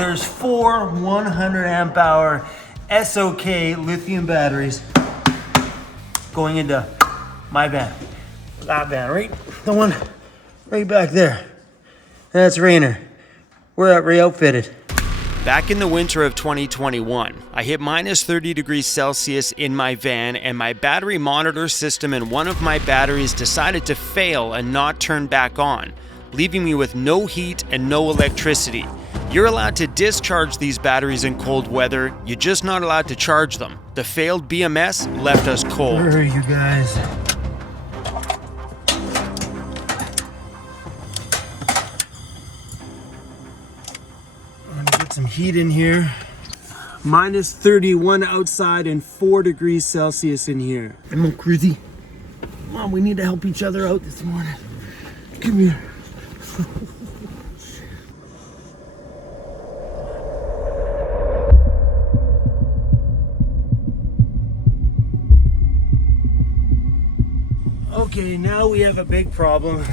there's 4 100 amp hour SOK lithium batteries going into my van. That van, right? The one right back there. That's Rainer. We're at re-outfitted. Back in the winter of 2021, I hit minus 30 degrees Celsius in my van, and my battery monitor system and one of my batteries decided to fail and not turn back on, leaving me with no heat and no electricity. You're allowed to discharge these batteries in cold weather, you're just not allowed to charge them. The failed BMS left us cold. Where are you guys? Get some heat in here. Minus 31 outside and 4 degrees Celsius in here. I'm all crazy. Mom, we need to help each other out this morning. Come here. Okay, now we have a big problem.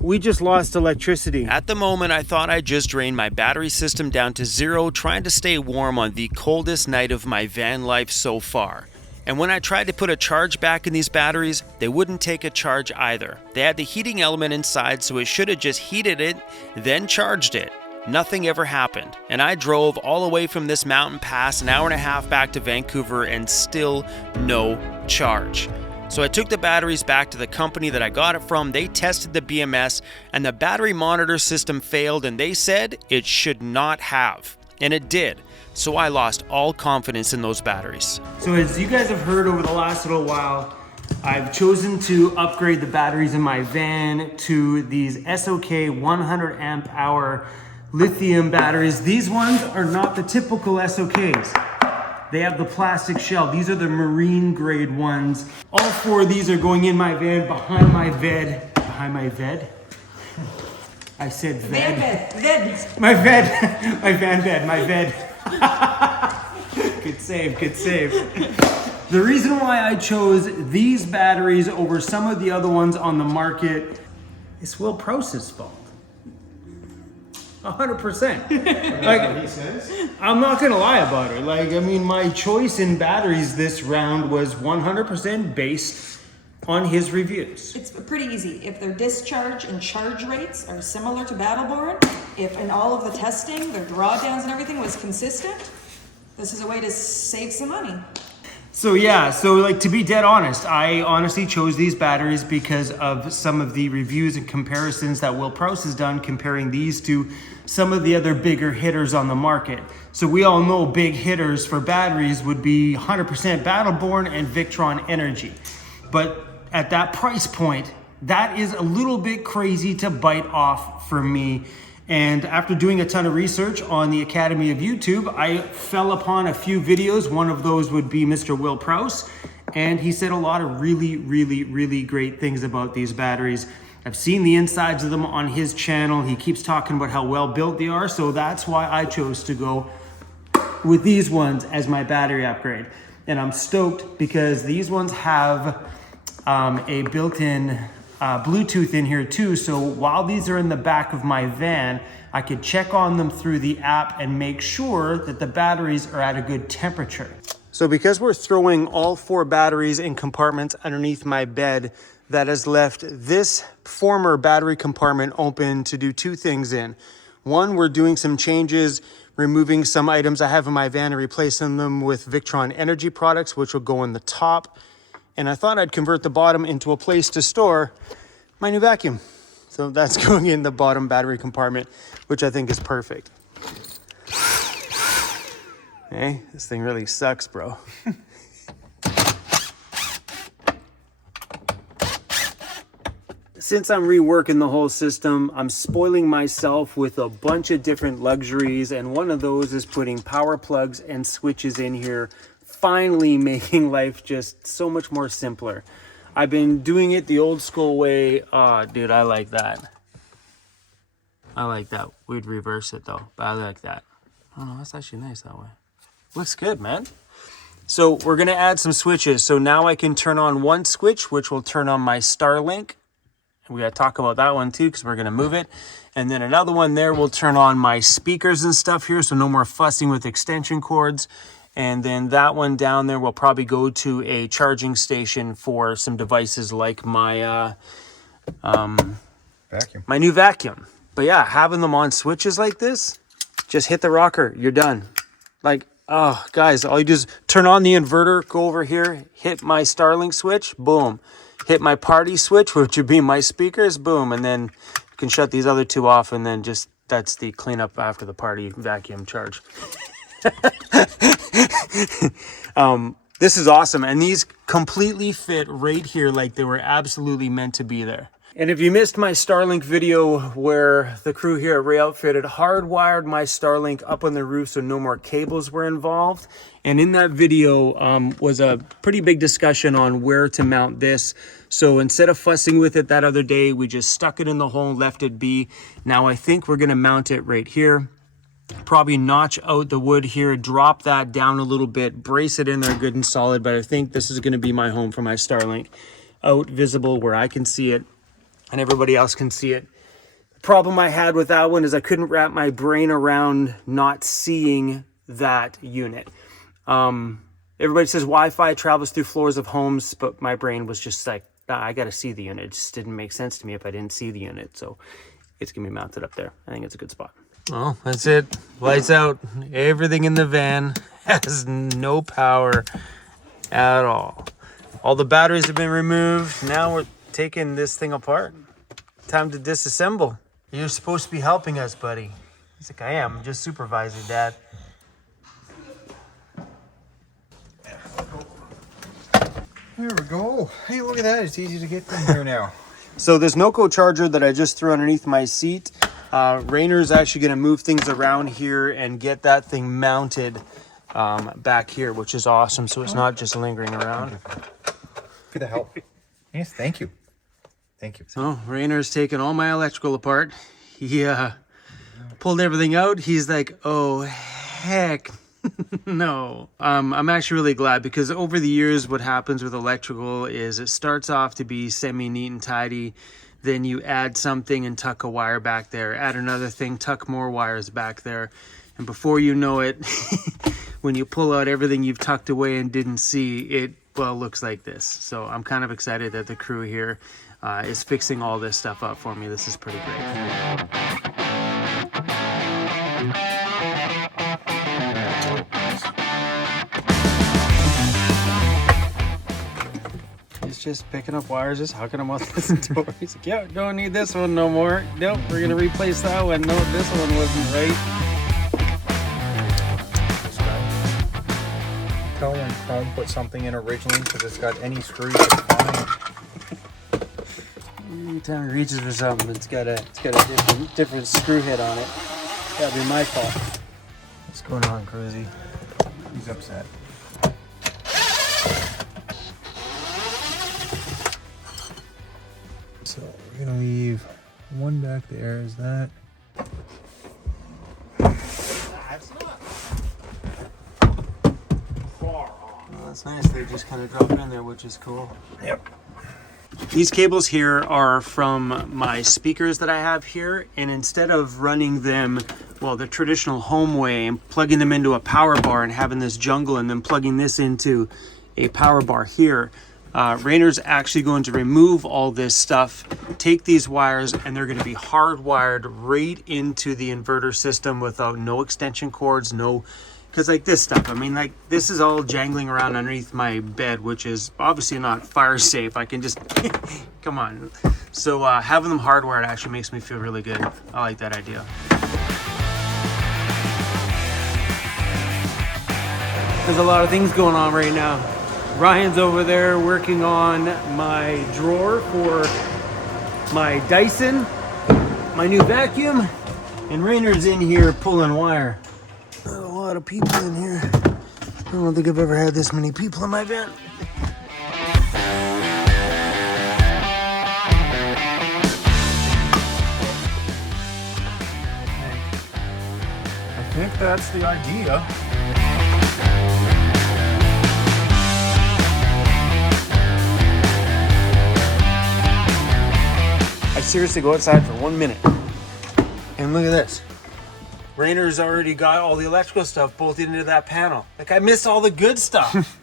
We just lost electricity. At the moment, I thought I just drained my battery system down to 0, trying to stay warm on the coldest night of my van life so far. And when I tried to put a charge back in these batteries, they wouldn't take a charge either. They had the heating element inside, so it should have just heated it, then charged it. Nothing ever happened, and I drove all the way from this mountain pass an hour and a half back to Vancouver and still no charge. So I took the batteries back to the company that I got it from. They tested the BMS and the battery monitor system failed, and they said it should not have. And it did. So I lost all confidence in those batteries. So as you guys have heard over the last little while, I've chosen to upgrade the batteries in my van to these SOK 100 amp hour lithium batteries. These ones are not the typical SOKs. They have the plastic shell. These are the marine grade ones. All 4 of these are going in my van behind my ved. Behind my ved? I said ved. Ved. My ved. My van bed. My ved. Good save. Good save. The reason why I chose these batteries over some of the other ones on the market is Will Prouse's fault. 100%. Like, he says. I'm not gonna lie about it. Like, I mean, my choice in batteries this round was 100% based on his reviews. It's pretty easy. If their discharge and charge rates are similar to Battleborn, if in all of the testing, their drawdowns and everything was consistent, this is a way to save some money. So yeah, so like to be dead honest, I honestly chose these batteries because of some of the reviews and comparisons that Will Prouse has done comparing these to some of the other bigger hitters on the market. So we all know big hitters for batteries would be 100% Battleborn and Victron Energy. But at that price point, that is a little bit crazy to bite off for me. And after doing a ton of research on the Academy of YouTube, I fell upon a few videos. One of those would be Mr. Will Prouse. And he said a lot of really great things about these batteries. I've seen the insides of them on his channel. He keeps talking about how well built they are. So that's why I chose to go with these ones as my battery upgrade. And I'm stoked because these ones have a built-in Bluetooth in here too, so while these are in the back of my van, I could check on them through the app and make sure that the batteries are at a good temperature. So because we're throwing all 4 batteries in compartments underneath my bed, that has left this former battery compartment open to do 2 things in. One, we're doing some changes, removing some items I have in my van and replacing them with Victron Energy products, which will go in the top. And I thought I'd convert the bottom into a place to store my new vacuum. So that's going in the bottom battery compartment, which I think is perfect. Hey, this thing really sucks, bro. Since I'm reworking the whole system, I'm spoiling myself with a bunch of different luxuries, and one of those is putting power plugs and switches in here, finally making life just so much more simpler. I've been doing it the old school way. Oh, dude, I like that. I like that. We'd reverse it though, but I like that. Oh no, that's actually nice that way. Looks good, man. So we're gonna add some switches. So now I can turn on one switch, which will turn on my Starlink. We got to talk about that one too, because we're going to move it. And then another one there will turn on my speakers and stuff here, so no more fussing with extension cords. And then that one down there will probably go to a charging station for some devices like my Vacuum. my new vacuum. But yeah, having them on switches like this, just hit the rocker, you're done. Like, oh, guys, all you do is turn on the inverter, go over here, hit my Starlink switch, boom. Hit my party switch, which would be my speakers, boom. And then you can shut these other two off, and then just, that's the cleanup after the party vacuum charge. This is awesome. And these completely fit right here like they were absolutely meant to be there. And if you missed my Starlink video where the crew here at Ray Outfitted hardwired my Starlink up on the roof so no more cables were involved. And in that video was a pretty big discussion on where to mount this. So instead of fussing with it that other day, we just stuck it in the hole and left it be. Now I think we're gonna mount it right here. Probably notch out the wood here, drop that down a little bit, brace it in there good and solid. But I think this is gonna be my home for my Starlink. Out visible where I can see it and everybody else can see it. The problem I had with that one is I couldn't wrap my brain around not seeing that unit. Everybody says Wi-Fi travels through floors of homes, but my brain was just like, nah, I gotta see the unit. It just didn't make sense to me if I didn't see the unit. So it's gonna be mounted up there. I think it's a good spot. Oh, that's it. Lights out. Everything in the van has no power at all. All the batteries have been removed. Now we're taking this thing apart. Time to disassemble. You're supposed to be helping us, buddy. He's like, I am. I'm just supervising, Dad. There we go. Hey, look at that. It's easy to get from here now. So this Noco charger that I just threw underneath my seat, Rainer's actually going to move things around here and get that thing mounted back here, which is awesome. So it's not just lingering around. For the help. Yes, thank you. Thank you. So Rainer's taken all my electrical apart. He pulled everything out. He's like, oh, heck no. I'm actually really glad, because over the years what happens with electrical is it starts off to be semi-neat and tidy. Then you add something and tuck a wire back there. Add another thing, tuck more wires back there. And before you know it, when you pull out everything you've tucked away and didn't see, it, well, looks like this. So I'm kind of excited that the crew here is fixing all this stuff up for me. This is pretty great. He's just picking up wires, just hucking them out the door. He's like, yeah, don't need this one no more. Nope, we're gonna replace that one. No, this one wasn't right. Tell when Chrome put something in originally, because it's got any screws that's fine. Anytime he reaches for something, it's got a different screw head on it. That'd be my fault. What's going on, Cruzy? He's upset. So we're gonna leave one back there. Is that? That's not far off. Well, that's nice. They just kind of drop in there, which is cool. Yep. These cables here are from my speakers that I have here, and instead of running them, well, the traditional home way and plugging them into a power bar and having this jungle and then plugging this into a power bar here, Rainer's actually going to remove all this stuff, take these wires, and they're going to be hardwired right into the inverter system without no extension cords, no, because like this stuff, I mean, like this is all jangling around underneath my bed, which is obviously not fire safe. I can just, come on. So having them hardwired actually makes me feel really good. I like that idea. There's a lot of things going on right now. Ryan's over there working on my drawer for my Dyson, my new vacuum, and Rainer's in here pulling wire. A lot of people in here. I don't think I've ever had this many people in my van. I think that's the idea. seriously go outside for 1 minute. And look at this. Rainer's already got all the electrical stuff bolted into that panel. Like, I missed all the good stuff.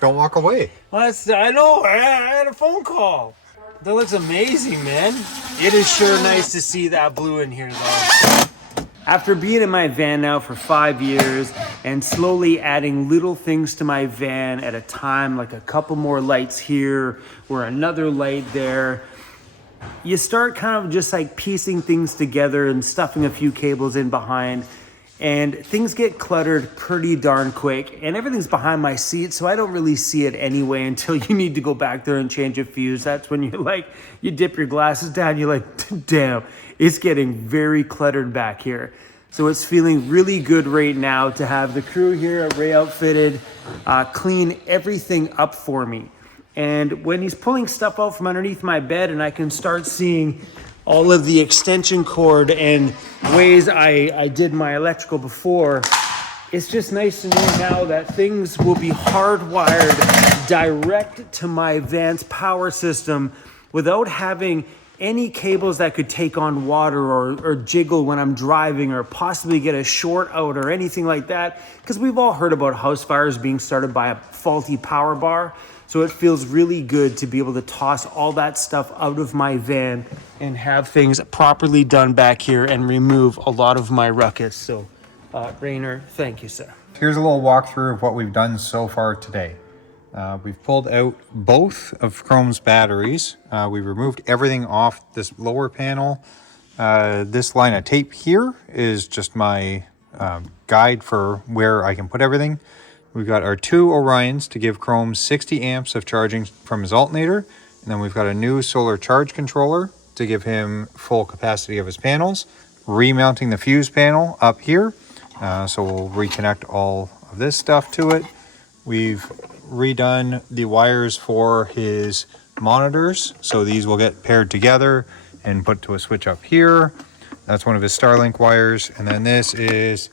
Don't walk away. Well, I know, I had a phone call. That looks amazing, man. It is sure nice to see that blue in here, though. After being in my van now for 5 years and slowly adding little things to my van at a time, like a couple more lights here or another light there, you start kind of just like piecing things together and stuffing a few cables in behind, and things get cluttered pretty darn quick, and everything's behind my seat, so I don't really see it anyway until you need to go back there and change a fuse. That's when you're like, you dip your glasses down, you're like, damn, it's getting very cluttered back here. So it's feeling really good right now to have the crew here at Ray Outfitted clean everything up for me. And when he's pulling stuff out from underneath my bed and I can start seeing all of the extension cord and ways I did my electrical before, it's just nice to know now that things will be hardwired direct to my van's power system without having any cables that could take on water or jiggle when I'm driving or possibly get a short out or anything like that. Because we've all heard about house fires being started by a faulty power bar. So it feels really good to be able to toss all that stuff out of my van and have things properly done back here and remove a lot of my ruckus. So, Rainer, thank you, sir. Here's a little walkthrough of what we've done so far today. We've pulled out both of Chrome's batteries. We removed everything off this lower panel. This line of tape here is just my guide for where I can put everything. We've got our 2 Orions to give Chrome 60 amps of charging from his alternator. And then we've got a new solar charge controller to give him full capacity of his panels. Remounting the fuse panel up here. So we'll reconnect all of this stuff to it. We've redone the wires for his monitors. So these will get paired together and put to a switch up here. That's one of his Starlink wires. And then this is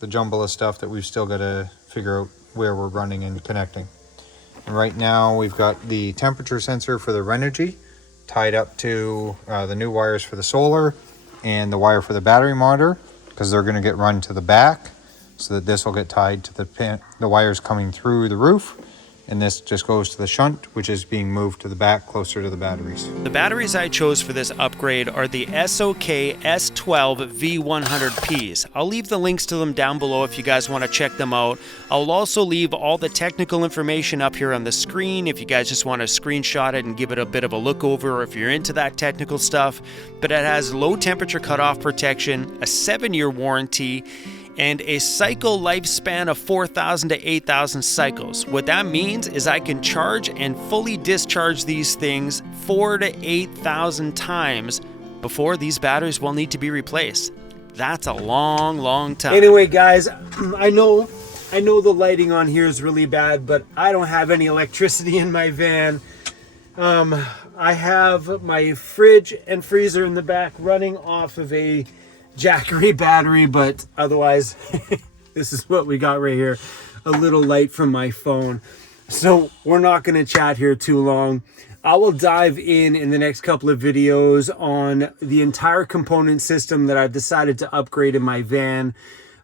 the jumble of stuff that we've still got to figure out where we're running and connecting. And right now we've got the temperature sensor for the Renogy tied up to the new wires for the solar and the wire for the battery monitor, because they're going to get run to the back, so that this will get tied to the wires coming through the roof. And this just goes to the shunt, which is being moved to the back closer to the batteries. The batteries I chose for this upgrade are the SOK S12 V100Ps. I'll leave the links to them down below if you guys want to check them out. I'll also leave all the technical information up here on the screen if you guys just want to screenshot it and give it a bit of a look over, or if you're into that technical stuff. But it has low temperature cutoff protection, a 7-year warranty, and a cycle lifespan of 4,000 to 8,000 cycles. What that means is I can charge and fully discharge these things 4,000 to 8,000 times before these batteries will need to be replaced. That's a long, long time. Anyway, guys, I know the lighting on here is really bad, but I don't have any electricity in my van. I have my fridge and freezer in the back running off of a Jackery battery, but otherwise this is what we got right here, a little light from my phone. So we're not going to chat here too long. I will dive in the next couple of videos on the entire component system that I've decided to upgrade in my van.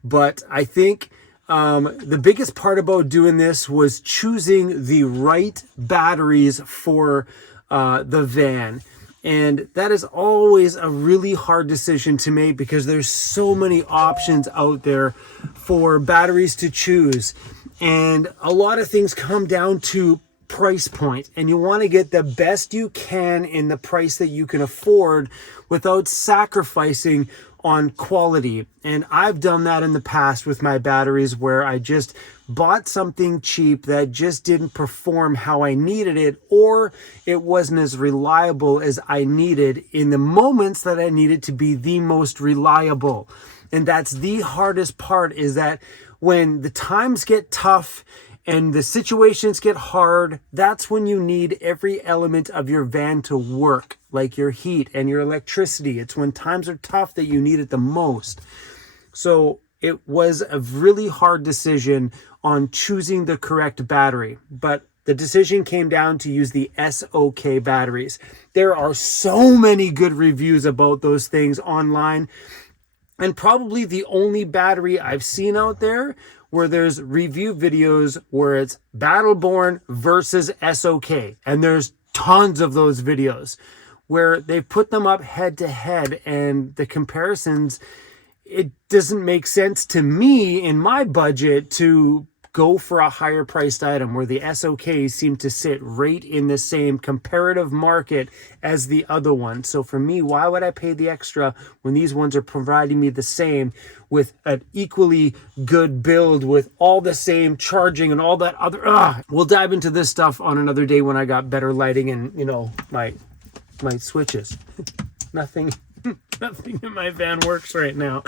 But I think the biggest part about doing this was choosing the right batteries for the van. And that is always a really hard decision to make, because there's so many options out there for batteries to choose. And a lot of things come down to price point, and you want to get the best you can in the price that you can afford without sacrificing on quality. And I've done that in the past with my batteries, where I just bought something cheap that just didn't perform how I needed it, or it wasn't as reliable as I needed in the moments that I needed to be the most reliable. And that's the hardest part, is that when the times get tough and the situations get hard, that's when you need every element of your van to work, like your heat and your electricity. It's when times are tough that you need it the most. So it was a really hard decision on choosing the correct battery. But the decision came down to use the SOK batteries. There are so many good reviews about those things online, and probably the only battery I've seen out there where there's review videos where it's Battleborn versus SOK, and there's tons of those videos where they put them up head to head, and the comparisons, it doesn't make sense to me in my budget to go for a higher priced item where the SOKs seem to sit right in the same comparative market as the other one. So for me, why would I pay the extra when these ones are providing me the same with an equally good build with all the same charging and all that other, We'll dive into this stuff on another day when I got better lighting and, you know, my switches. Nothing in my van works right now.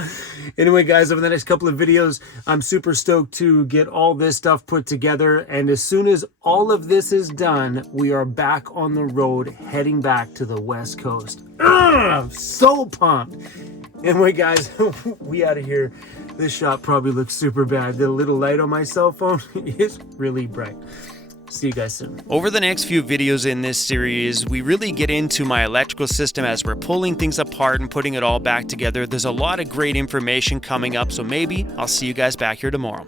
Anyway, guys, over the next couple of videos, I'm super stoked to get all this stuff put together. And as soon as all of this is done, we are back on the road, heading back to the West Coast. I'm so pumped. Anyway, guys, we out of here. This shot probably looks super bad. The little light on my cell phone is really bright. See you guys soon. Over the next few videos in this series, we really get into my electrical system as we're pulling things apart and putting it all back together. There's a lot of great information coming up, so maybe I'll see you guys back here tomorrow.